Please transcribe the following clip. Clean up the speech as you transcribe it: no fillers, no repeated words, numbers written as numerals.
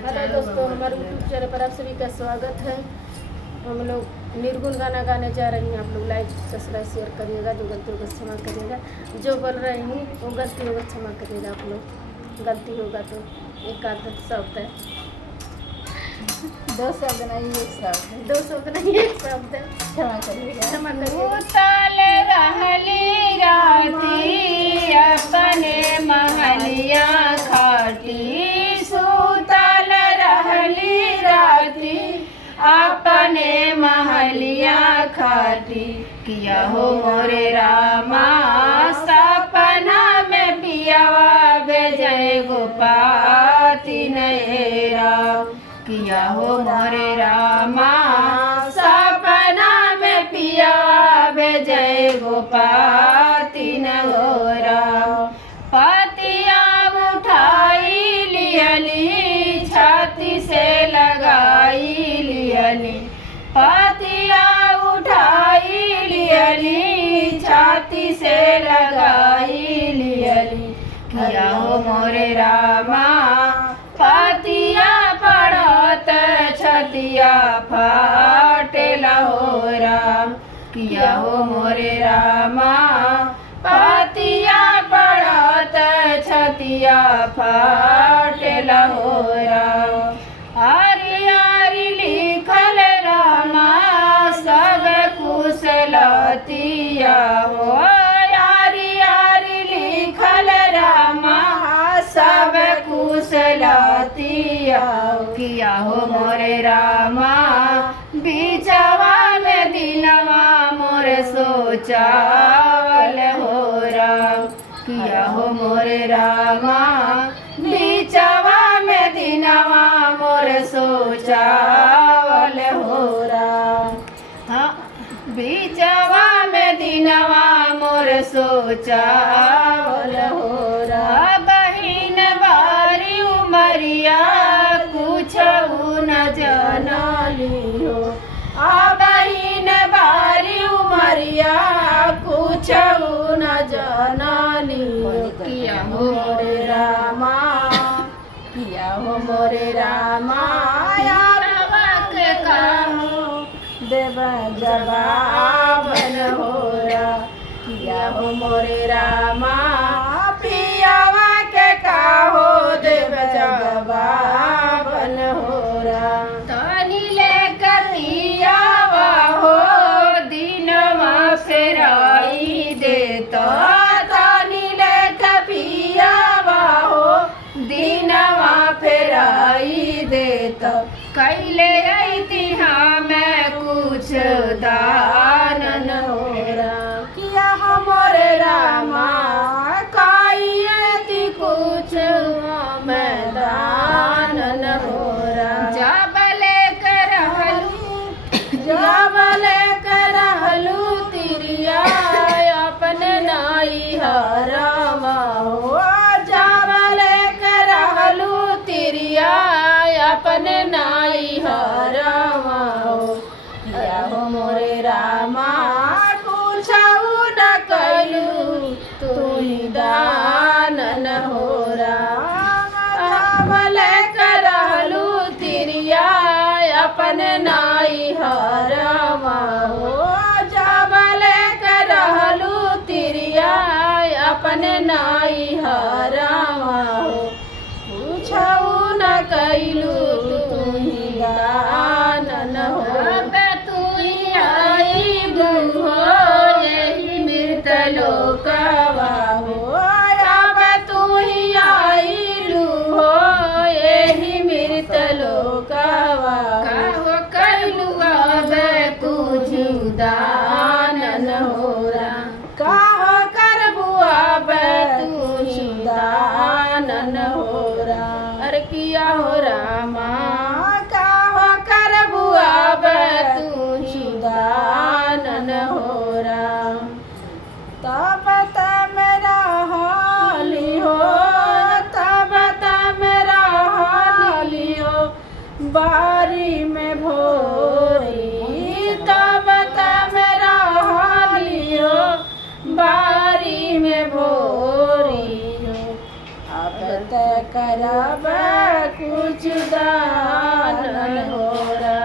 Hello दोस्तों, हमारे YouTube channel पर आप सभी का स्वागत है। हम लोग निर्गुण गाना गाने जा रहे हैं। आप लोग लाइक सब्सक्राइब शेयर करिएगा। जो गलती होगा क्षमा करिएगा। जो बोल रही हूँ वो गलती होगा क्षमा करिएगा। आप लोग गलती होगा तो एक आध शब्द है, दो शब्द नहीं एक शब्द, दो शब्द नहीं एक शब्द है, क्षमा करिएगा। क्षमा करिएगा। उतल रहली राती अपने महलिया खाटी, सुतल रहली राती अपने महलिया खाटी। किया हो मोरे रामा सपना में पियावा बेजय गोपाती नैरा। किया हो मोरे रामा सपना में पियावा बेजय गोपाती नैरा। पतिया उठाई लियली छाती से लगाई लियली, पतिया उठाई लियली छाती से लगाई लियली। किया हो मोरे रामा पतिया पड़त छतिया फाटेला हो राम। किया हो मोरे रामा पतिया पड़त छतिया फाटेला हो राम। आरी आरी लिखल रामा सब कुशलतिया हो। आरी आरी लिखल रामा सब कुशलतिया। किया हो मोरे रामा बीचवा में दिनवा मोरे सोचावल हो राम। किया हो मोरे रामा बीचवा में दिनवा मोरे सोचावल हो राम। हाँ, बीचवा में दिनवा मोरे सोचावल हो राम। बहिन बारी उमरिया कुछ न जनली हो। बहिन बारी उमरिया कुछ न जनली हो। किया हो मोरे रामा, किया हो मोरे रामा यारवा के कहो देव जवाब न हो रा। किया हो मोरे रामा पियावा के कहो देव जवाब न हो रा। तनी लेकर पियावा हो दिनवा फेराई देता। तनी लेकर पियावा हो दिनवा फेराई देता। कैले ऐतिहा में कुछ दान न हो रा। किया हो मोरे रामा कायती कुछ में दान न हो रा। जबले करहलू तिरिया अपने नाई हरावा हो। जबले करहलू तिरिया अपने नाई हरावा हो। किया हो मोरे रामा कुछ न कैलू तू ही दान न हो रा। जबले करहलू तिरिया अपने नाई हरावा हो। जबले करहलू तिरिया अपने नाई हरावा हो। कुछ न कैलू तू ही दान न हो। तू ही आई हो यही मृत लोकवा हो। अब तू ही आईलू हो यही मृत लोकवा। कहो कैलू अब कुछ दान न हो रा। कहो करबू अब कुछ दान न हो रा। अरे किया हो रामा कहो करबू अब कुछ दान न हो रा। तब तम रहली हो, तब तम रहली हो बारी में भोरी। तब तम रहली हो बारी में भोरी हो। अब त करब कुछ जुदा